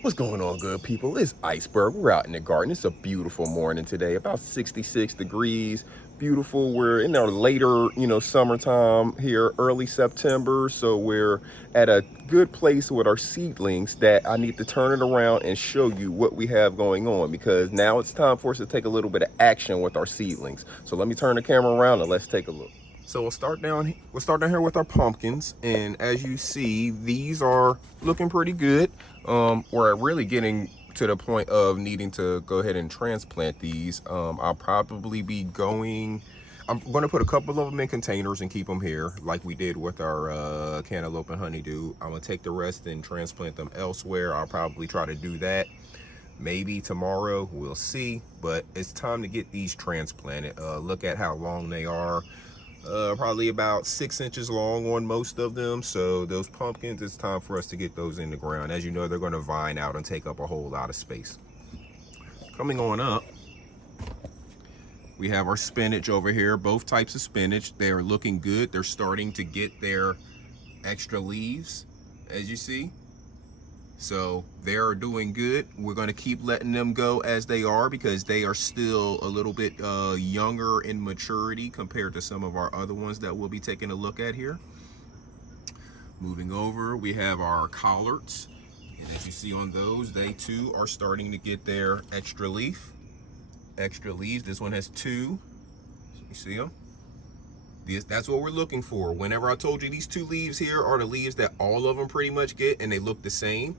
What's going on, good people? It's Iceberg. We're out in the garden. It's a beautiful morning today, about 66 degrees. Beautiful. We're in our later, summertime here, early September. So we're at a good place with our seedlings that I need to turn it around and show you what we have going on, because now it's time for us to take a little bit of action with our seedlings. So let me turn the camera around and let's take a look. So we'll start down here with our pumpkins, and as you see, these are looking pretty good. We're really getting to the point of needing to go ahead and transplant these. I'll probably be going. I'm going to put a couple of them in containers and keep them here, like we did with our cantaloupe and honeydew. I'm gonna take the rest and transplant them elsewhere. I'll probably try to do that maybe tomorrow, we'll see, but it's time to get these transplanted. Look at how long they are. Probably about 6 inches long on most of them. So those pumpkins, it's time for us to get those in the ground. As you know, they're going to vine out and take up a whole lot of space. Coming on up, we have our spinach over here, both types of spinach. They're looking good. They're starting to get their extra leaves, as you see. So they're doing good. We're going to keep letting them go as they are, because they are still a little bit younger in maturity compared to some of our other ones that we'll be taking a look at here. Moving over, we have our collards. And as you see on those, they too are starting to get their extra leaf. Extra leaves. This one has 2. You see them? That's what we're looking for. Whenever I told you these 2 leaves here are the leaves that all of them pretty much get, and they look the same.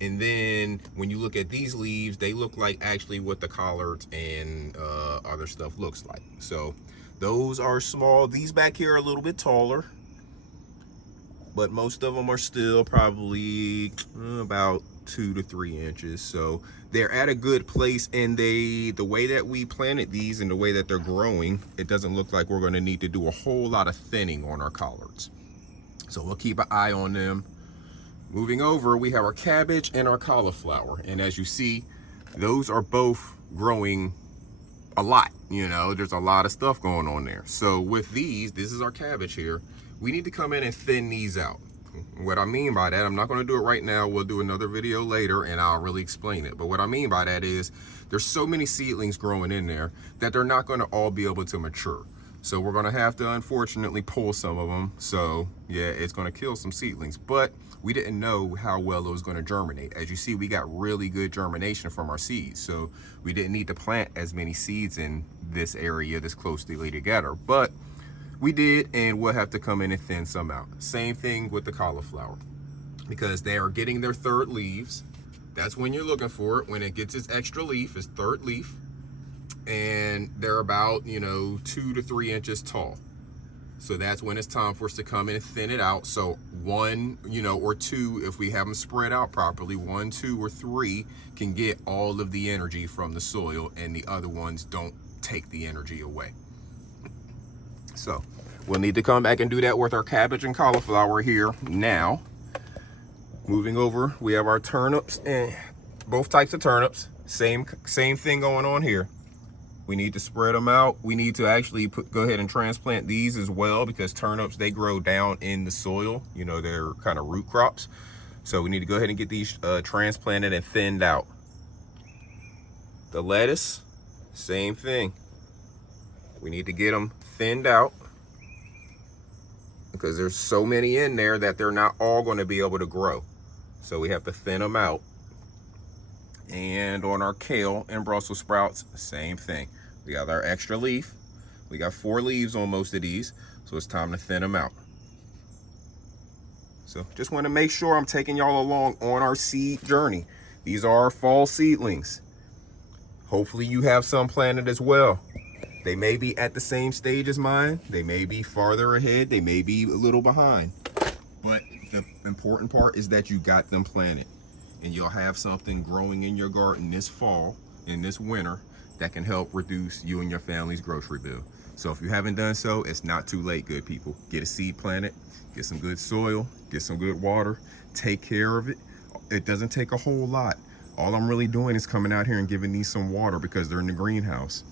And then when you look at these leaves, they look like actually what the collards and other stuff looks like. So those are small. These back here are a little bit taller, but most of them are still probably about 2 to 3 inches. So they're at a good place, and the way that we planted these and the way that they're growing, it doesn't look like we're going to need to do a whole lot of thinning on our collards. So we'll keep an eye on them. Moving over, we have our cabbage and our cauliflower. And as you see, those are both growing a lot. There's a lot of stuff going on there. So with these, this is our cabbage here. We need to come in and thin these out. What I mean by that, I'm not going to do it right now. We'll do another video later and I'll really explain it. But what I mean by that is there's so many seedlings growing in there that they're not going to all be able to mature. So we're going to have to unfortunately pull some of them. So yeah, it's going to kill some seedlings, but we didn't know how well it was going to germinate. As you see, we got really good germination from our seeds. So we didn't need to plant as many seeds in this area this closely together, but we did, and we'll have to come in and thin some out. Same thing with the cauliflower, because they are getting their 3rd leaves. That's when you're looking for it, when it gets its extra leaf, its 3rd leaf. And they're about 2 to 3 inches tall. So that's when it's time for us to come in and thin it out. So 1 or 2, if we have them spread out properly, 1, 2, or 3 can get all of the energy from the soil, and the other ones don't take the energy away. So we'll need to come back and do that with our cabbage and cauliflower here now. Moving over, we have our turnips, and both types of turnips. Same thing going on here. We need to spread them out. We need to actually go ahead and transplant these as well, because turnips, they grow down in the soil. They're kind of root crops. So we need to go ahead and get these transplanted and thinned out. The lettuce, same thing. We need to get them thinned out, because there's so many in there that they're not all going to be able to grow. So we have to thin them out. And on our kale and Brussels sprouts, same thing. We got our extra leaf. We got 4 leaves on most of these, so it's time to thin them out. So just want to make sure I'm taking y'all along on our seed journey. These are our fall seedlings. Hopefully you have some planted as well. They may be at the same stage as mine. They may be farther ahead. They may be a little behind. But the important part is that you got them planted. And you'll have something growing in your garden this fall and this winter that can help reduce you and your family's grocery bill. So if you haven't done so, it's not too late, good people. Get a seed planted, get some good soil, get some good water, take care of it. It doesn't take a whole lot. All I'm really doing is coming out here and giving these some water, because they're in the greenhouse.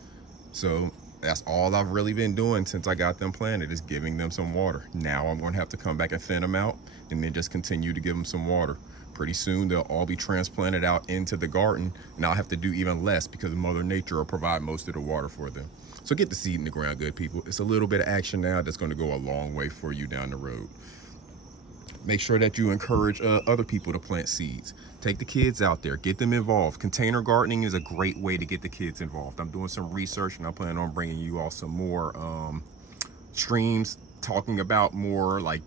So that's all I've really been doing since I got them planted, is giving them some water. Now I'm going to have to come back and thin them out, and then just continue to give them some water. Pretty soon they'll all be transplanted out into the garden, and I'll have to do even less because Mother Nature will provide most of the water for them. So get the seed in the ground, good people. It's a little bit of action now that's going to go a long way for you down the road. Make sure that you encourage other people to plant seeds. Take the kids out there, get them involved. Container gardening is a great way to get the kids involved. I'm doing some research, and I plan on bringing you all some more streams talking about more like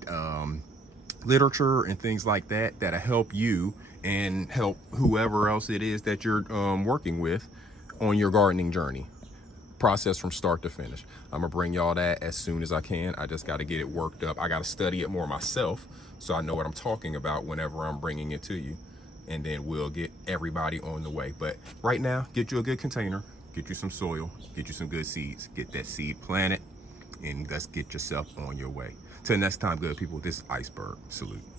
literature and things like that that'll help you and help whoever else it is that you're working with on your gardening journey process from start to finish. I'm gonna bring y'all that as soon as I can. I just got to get it worked up. I got to study it more myself so I know what I'm talking about whenever I'm bringing it to you, and then we'll get everybody on the way. But right now, get you a good container, get you some soil, get you some good seeds, get that seed planted, and let's get yourself on your way. Till next time, good people, this is Iceberg. Salute.